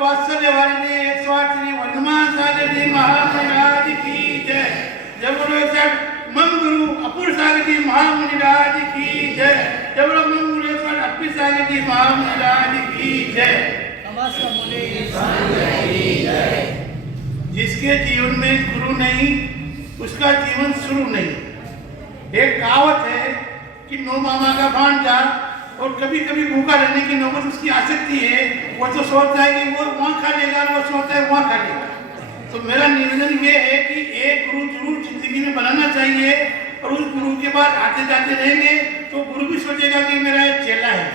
वात्सल्य वाले स्वार्थी वर्धमान सागर जी महाराज की जय। जय बोलो सर मंगुरु अपूर सागर जी महाराज की जय। जय बोलो मंगुरु सर अपूर सागर जी महाराज की जय। जिसके जीवन में गुरु नहीं उसका जीवन शुरू नहीं। एक कहावत है कि नो मामा का भांजा, और कभी कभी भूखा रहने की नौबत उसकी आ सकती है। वो तो सोचता है कि वो वहाँ खा लेगा, वो सोचता है वहाँ खा लेगा। तो मेरा निवेदन ये है कि एक गुरु जरूर जिंदगी में बनाना चाहिए, और उस गुरु के बाद आते जाते रहेंगे तो गुरु भी सोचेगा कि मेरा एक चेला है।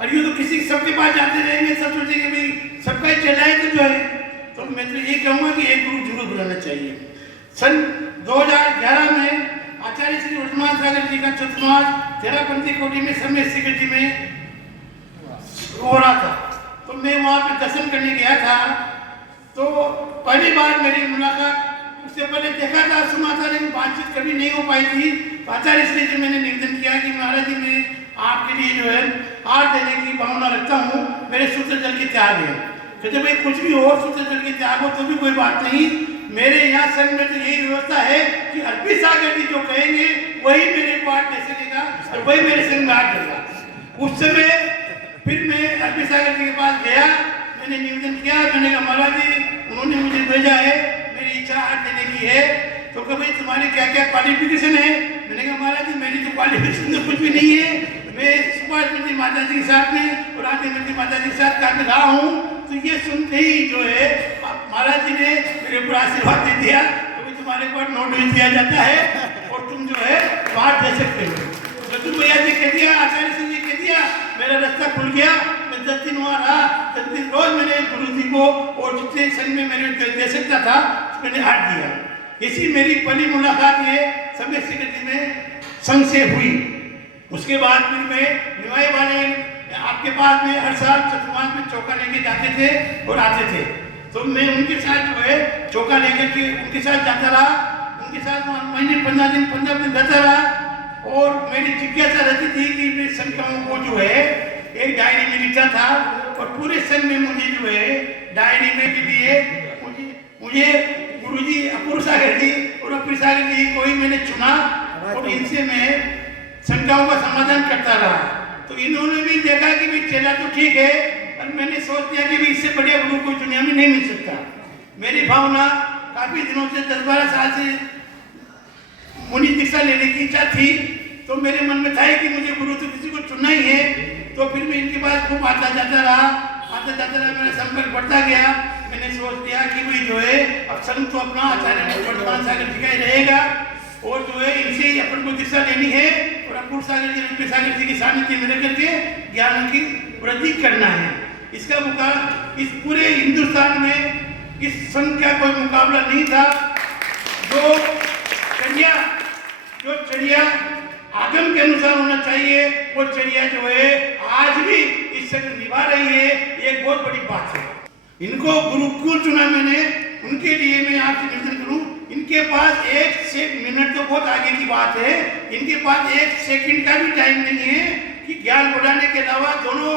और यूँ तो किसी सबके पास जाते रहेंगे, सब सोचेंगे भाई सबका एक चेला है तो जो है। तो मैं तो ये कहूँगा कि एक गुरु जरूर बनाना चाहिए। सन 2011 में आचार्य श्री वर्धमान सागर जी का चतुर्मास तेरापंथी कोटि में समय शिखर जी में हो रहा था। तो मैं वहाँ पे दर्शन करने गया था। तो पहली बार मेरी मुलाकात, उससे पहले देखा था, सुना था, लेकिन बातचीत कभी नहीं हो पाई थी। तो आचार्य श्री जी मैंने निवेदन किया कि महाराज जी मैं आपके लिए जो है आठ देने की भावना रखता हूँ, मेरे सूत्र जल के त्याग है। कहते भाई कुछ भी हो, सूत्र जल के त्याग हो तो भी कोई बात नहीं, मेरे यहाँ संघ में तो यही व्यवस्था है कि अर्पित सागर जी जो कहेंगे वही मेरे को आठ दे सकेगा और वही मेरे संघ में आठ देगा। उस समय फिर मैं अर्पित सागर जी के पास गया, मैंने निवेदन किया, मैंने कहा महाराज जी उन्होंने मुझे भेजा है, मेरी इच्छा आठ देने की है। तो कहा भाई तुम्हारे क्या क्या क्वालिफिकेशन है? मैंने कहा महाराज जी मेरी तो क्वालिफिकेशन तो कुछ भी नहीं है, मैं सुभाष मृति माता जी के साथ में और आदि मृति माता जी के साथ काफी रहा हूँ। तो ये सुनते ही जो है महाराज जी ने मेरे ऊपर आशीर्वाद दे दिया, तो तुम्हारे ऊपर नोट भेज दिया जाता है और तुम जो है बाहर दे सकते हो। तो तुम भैया जी कह दिया, आचार्य सिंह जी कह दिया, मेरा रास्ता खुल गया। मैं 10 दिन वहाँ रहा, 10 दिन रोज मैंने गुरु जी को और जितने संघ में मैंने दे सकता था मैंने हाथ दिया। इसी मेरी पहली मुलाकात ये समय शिखर जी में संघ से हुई। उसके बाद फिर मैं निवाई वाले आपके पास में हर साल चतुर्मास में चौका लेके जाते थे और आते थे। तो मैं उनके साथ जो है चौका लेकर के उनके साथ जाता रहा, उनके साथ महीने 15 दिन रहता रहा। और मेरी जिज्ञासा रहती थी कि मैं संख्याओं को जो है एक डायरी में लिखा था, और पूरे संघ में मुझे जो है डायरी में के लिए मुझे गुरुजी अपूर सागर जी और अपूर सागर जी को ही मैंने चुना और इनसे मैं शंकाओं का समाधान करता रहा। तो इन्होंने भी देखा कि भाई चेला तो ठीक है, और मैंने सोच लिया कि इससे बढ़िया गुरु कोई दुनिया में नहीं मिल सकता। मेरी भावना काफी दिनों से 10-12 साल से मुनि दीक्षा लेने की इच्छा थी। तो मेरे मन में था कि मुझे गुरु तो किसी को चुनना ही है। तो फिर मैं इनके पास खूब आता जाता रहा, मेरा संपर्क बढ़ता गया। मैंने सोच लिया कि भाई जो है अब संघ तो अपना आचार्य वर्धमान सागर जी का ही रहेगा, और जो है इनसे ही अपन को दीक्षा लेनी है और अपूर सागर जी अर्पित सागर जी के सानिध्य में रह करके ज्ञान की वृद्धि करना है। इसका मुकाबला इस पूरे हिंदुस्तान में इस संघ का कोई मुकाबला नहीं था। जो चर्या आगम के अनुसार होना चाहिए, वो चर्या जो है आज भी इस संघ निभा रही है। एक बहुत बड़ी बात है। इनको गुरु क्यों चुना मैंने, उनके लिए मैं आपसे निवेदन करूं, इनके पास 1 मिनट तो बहुत आगे की बात है, इनके पास 1 सेकंड का भी टाइम नहीं है कि ज्ञान बढ़ाने के अलावा दोनों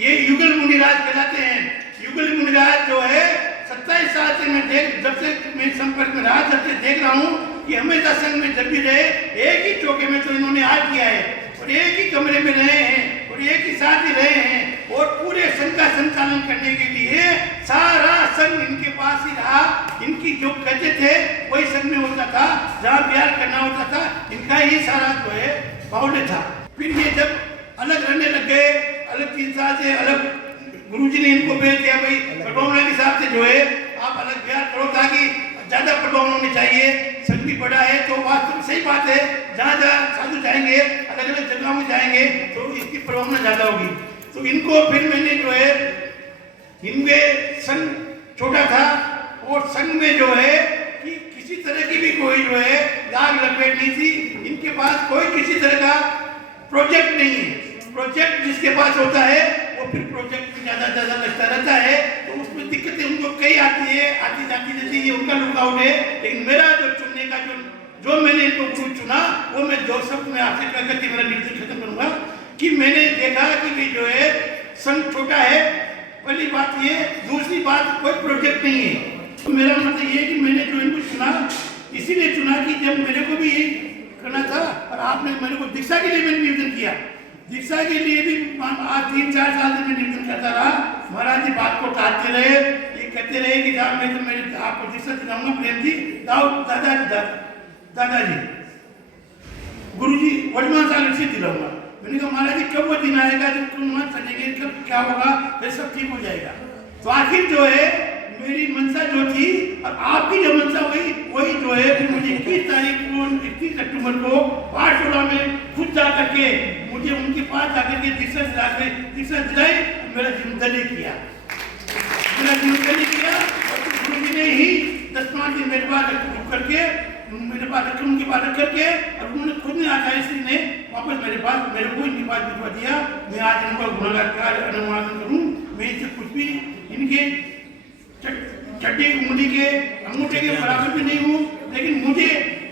ये युगल मुनिराज कहलाते हैं। युगल मुनिराज जो है 27 साल से मैं जब से मैं संपर्क में रहा, जब से देख रहा हूँ कि हमेशा संघ में जब भी रहे एक ही चौके में तो इन्होंने हाथ किया है, और एक ही कमरे में रहे हैं, और एक ही साथ ही रहे हैं, और पूरे संघ का संचालन करने के लिए सारा संघ इनके पास ही रहा। इनकी जो कहते थे वही संघ में होता था, जहाँ प्यार करना होता था इनका ही सारा जो है बाउंड था। फिर ये जब अलग रहने लग गए, अलग 3 साल से अलग, गुरुजी ने इनको भेज दिया भाई प्रभावना के हिसाब से जो है आप अलग प्यार करो, ताकि ज्यादा प्रभाव होनी चाहिए। संघ भी बड़ा है तो वास्तव में सही बात है, जहाँ साधु जाएंगे अलग अलग जगहों में जाएंगे तो इसकी प्रभावना ज्यादा होगी। तो इनको फिर मैंने जो है इनमें संघ छोटा था, और संघ में जो है कि किसी तरह की भी कोई जो है लाग लपेट नहीं थी। इनके पास कोई किसी तरह का प्रोजेक्ट नहीं है। प्रोजेक्ट जिसके पास होता है वो फिर प्रोजेक्ट में ज्यादा लगता रहता है, तो उसमें दिक्कतें उनको कई आती है, आती जाती रहती है, ये उनका लुकआउट है। लेकिन मेरा जो चुनने का जो मैंने इनको गुरु चुना, वो मैं 2 शब्द में आपसे कहकर के मेरा निवेदन खत्म करूंगा कि मैंने देखा कि जो है संघ छोटा है, पहली बात ये। दूसरी बात कोई प्रोजेक्ट नहीं है। तो मेरा मतलब ये है कि मैंने जो इनको चुना इसीलिए चुना कि जब मेरे को भी ये करना था और आपने मेरे को दीक्षा के लिए मैंने निवेदन किया, दीक्षा के लिए भी आज 3-4 साल से मैं निवेदन करता रहा। महाराज जी बात को टालते रहे, ये कहते रहे कि जब मैं तो मेरे आपको दीक्षा दिलाऊंगा प्रेम जी दादाजी गुरु जी वर्तमान सागर से दिलाऊंगा। मैंने कहा महाराज जी कब वो दिन आएगा जब तुम मत चलेंगे, कब क्या होगा, फिर सब ठीक हो जाएगा। तो आखिर जो है मेरी मनसा जो थी और आपकी जो मनसा वही जो है फिर मुझे 21 अक्टूबर को पाठशाला में खुद जा करके मुझे उनके पास जाकर के दीक्षा दिलाई, मेरा जीवन धन्य किया, मेरा जीवन धन्य किया। और गुरु जी ने ही 10-5 दिन मेरे पास रुक करके उनके पास रख करके और उन्होंने खुद ने आचार्य ने वापस मेरे को इनके पास भिजवा दिया। मैं आज इनका गुणगान अनुवाद करूं, मैं इससे कुछ भी इनके चड्डी उंगली के अंगूठे के बराबर भी नहीं हूँ, लेकिन मुझे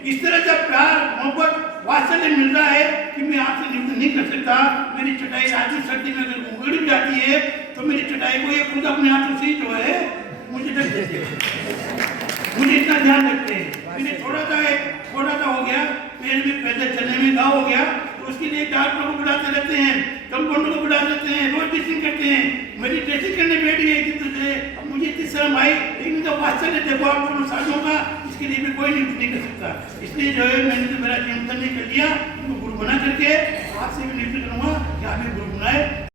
इस तरह का प्यार मोहब्बत वात्सल्य मिल रहा है कि मैं आपसे निवेदन नहीं कर सकता। मेरी चटाई रात की सर्दी में अगर उगड़ भी जाती है तो मेरी चटाई को ये खुद अपने हाथों से जो है मुझे ढक देते हैं, मुझे इतना ध्यान रखते हैं। मैंने थोड़ा सा हो गया, पैर में पैदल चलने में घाव हो गया, तो उसके लिए डॉक्टर को बुलाते रहते हैं, कंपाउंडर को बुला देते हैं, रोज ड्रेसिंग करते हैं। मेरी ड्रेसिंग करने बैठ गई कि अब मुझे इतनी शर्म आई, लेकिन इनका वात्सल्य देखो आप दोनों साथियों का, इसके लिए भी कोई नियुक्त नहीं कर सकता। इसलिए जो है मैंने तो मेरा चिंतन नहीं कर लिया, उनको गुरु बना करके आपसे भी नियुक्त करूँगा कि आप भी गुरु बनाए।